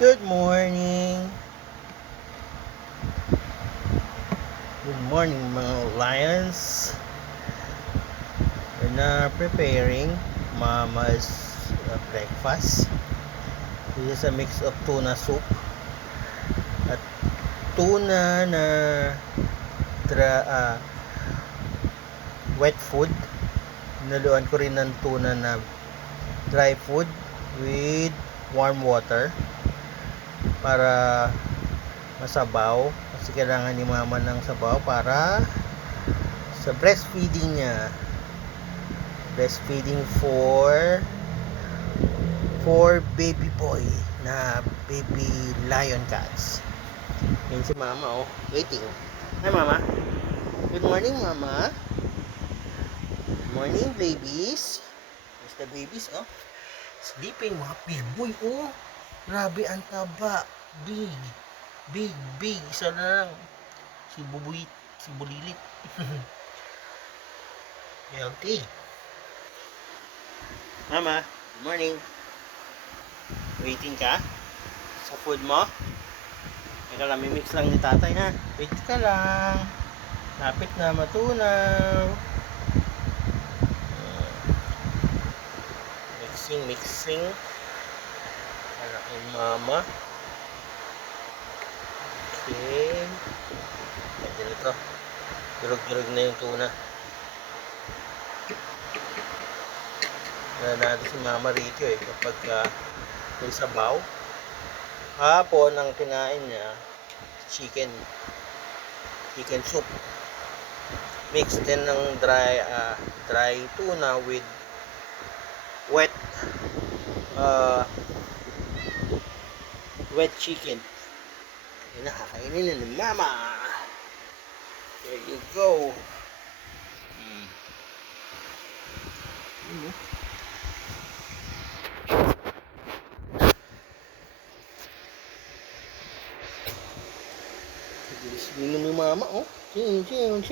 Good morning. Good morning mga lions. We're na preparing Mama's breakfast. This is a mix of tuna soup at tuna na wet food. Naluan ko rin ng tuna na dry food with warm water para masabaw kasi kailangan ni mama ng sabaw para sa breastfeeding niya. Breastfeeding for baby boy na baby lion cats. Yan si mama waiting. Hi mama. Good morning mama. Good morning babies. Where's the babies sleeping mga big boy grabe ang taba. Big isa na lang si bulilit. Healthy. Mama, good morning. Waiting ka sa food mo? Teka lang, mimix lang ni tatay ha. Wait ka lang. Lapit na matunaw. Mixing. Para kay mama. Okay. Pwede na to. Durog-durog na yung tuna. Wala natin si mama rito kapag may sabaw. Hapon ang kinain niya chicken soup mixed din ng dry tuna with wet chicken. Yun na, kakainin na ni mama. There you go. Minum ni mama Chill.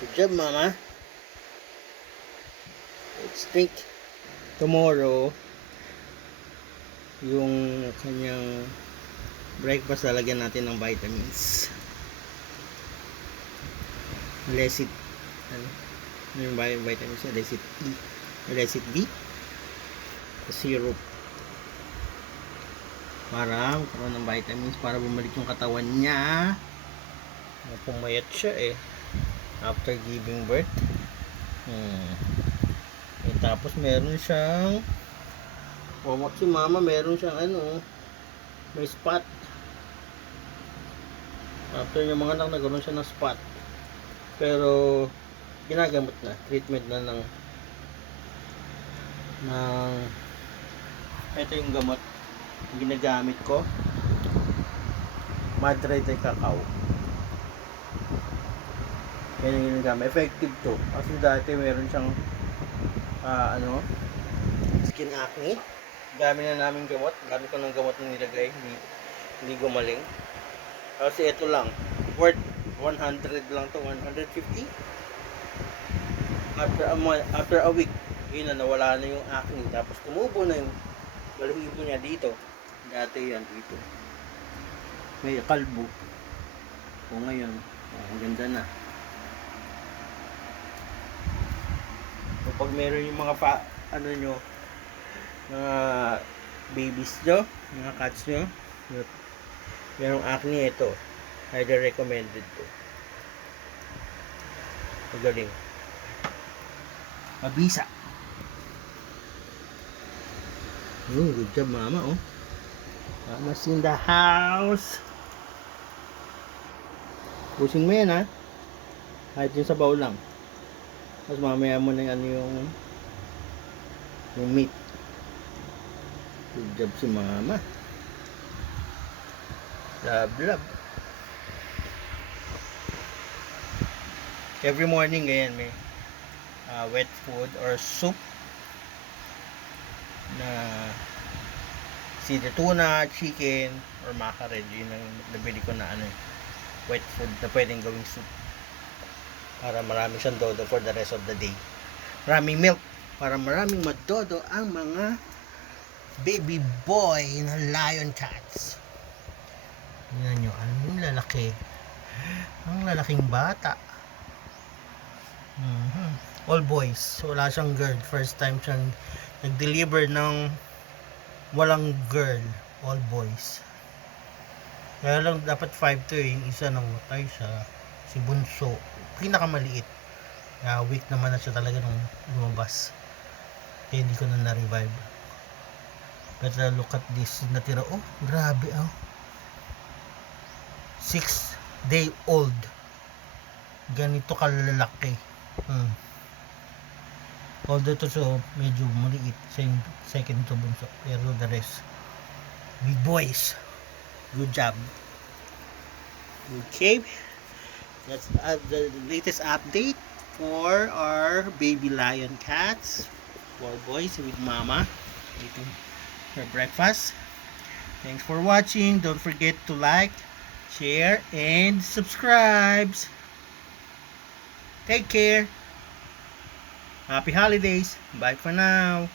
Good job mama. Let's drink. Tomorrow yung kanyang breakfast, lalagyan natin ng vitamins. Lesit yung vitamins, lesit E, lesit D, syrup para magkaroon ng vitamins para bumalik yung katawan niya. Pumayat siya after giving birth. Tapos meron siyang si mama, meron siyang may spot. After yung mga anak, nagkaroon siya ng spot, pero ginagamot na, treatment na ng ito yung gamot ginagamit ko, Madre de Cacao. Yan yung ginagamit, effective to kasi dati meron siyang skin acne. Dami na namin gamot, dami ko ng gamot na nilagay, hindi gumaling. Kasi ito lang, worth 100 lang to, 150. After a week, yun na, nawala na yung acne. Tapos tumubo na yung balahibo niya dito. Dati yan dito. May kalbo. Ngayon, ang ganda na. Kapag meron yung mga mga babies nyo, mga cats nyo, merong acne, ito highly recommended to. Magaling, mabisa. Good job mama Mama's in the house. Pusing mo yan kahit yung sabaw lang. Tapos mamaya mo na yung meat. Good job si mama. Love. Every morning ganyan, may wet food or soup na either tuna, chicken, or mackerel. Yun ang nabili ko na wet food na pwedeng gawing soup. para marami siyang dodo for the rest of the day. Maraming milk para maraming madodo ang mga baby boy na lion cats. Tingnan nyo, ang lalaki. Ang lalaking bata. All boys. Wala siyang girl. First time siyang nag-deliver ng walang girl. All boys. Kaya lang dapat 5 to eh. Yung isa namatay siya. Si Bunso. Pinakamaliit. Weak naman na siya talaga nung lumabas. Kaya hindi ko na na-revive. But look at this. Natira. Oh, grabe oh. 6-day-old. Ganito kalalaki. Although to so medyo maliit sa yung second to bunso, pero the rest big boys. Good job. Okay, that's the latest update for our baby lion cats. 4 boys with mama eating her breakfast. Thanks for watching. Don't forget to like, share, and subscribe. Take care. Happy holidays. Bye for now.